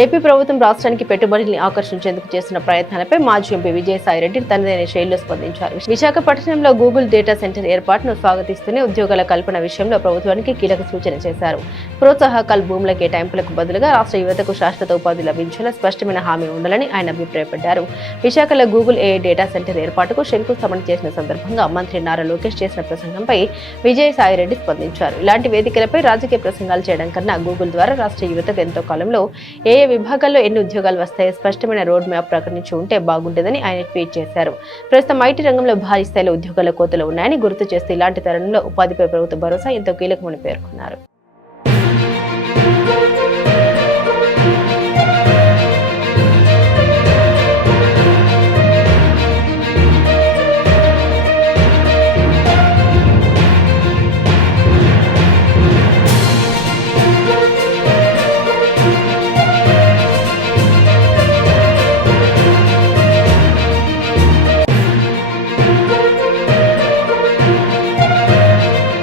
AP ప్రభుత్వం రాష్ట్రానికి పెట్టుబడుల్ని ఆకర్షించేందుకు చేస్తున్న ప్రయత్నాలపై మాజీ ఎంపీ విజయసాయిరెడ్డి తనదైన శైలిలో స్పందించారు. విశాఖపట్నంలో గూగుల్ డేటా సెంటర్ ఏర్పాటును స్వాగతిస్తూనే ఉద్యోగాల కల్పన విషయంలో ప్రభుత్వానికి కీలక సూచన చేశారు. ప్రోత్సాహకాల భూముల కేటాయింపులకు బదులుగా రాష్ట్ర యువతకు శాశ్వత ఉపాధి లభించేలా స్పష్టమైన హామీ ఉండాలని ఆయన అభిప్రాయపడ్డారు. విశాఖలో గూగుల్ ఏఐ డేటా సెంటర్ ఏర్పాటుకు శంకుస్థాపన చేసిన సందర్భంగా మంత్రి నారా లోకేష్ చేసిన ప్రసంగంపై విజయసాయిరెడ్డి స్పందించారు. ఇలాంటి వేదికలపై రాజకీయ ప్రసంగాలు చేయడం కన్నా గూగుల్ ద్వారా రాష్ట్ర యువతకు ఎంతో కాలంలో ఏ విభాగాల్లో ఎన్ని ఉద్యోగాలు వస్తాయో స్పష్టమైన రోడ్ మ్యాప్ ప్రకటించి ఉంటే బాగుంటుందని ఆయన ట్వీట్ చేశారు. ప్రస్తుతం ఐటీ రంగంలో భారీ స్థాయిలో ఉద్యోగాల కోతలు ఉన్నాయని గుర్తు చేస్తూ ఇలాంటి తరుణంలో ఉపాధిపై ప్రభుత్వ భరోసా ఎంతో కీలకమని పేర్కొన్నారు.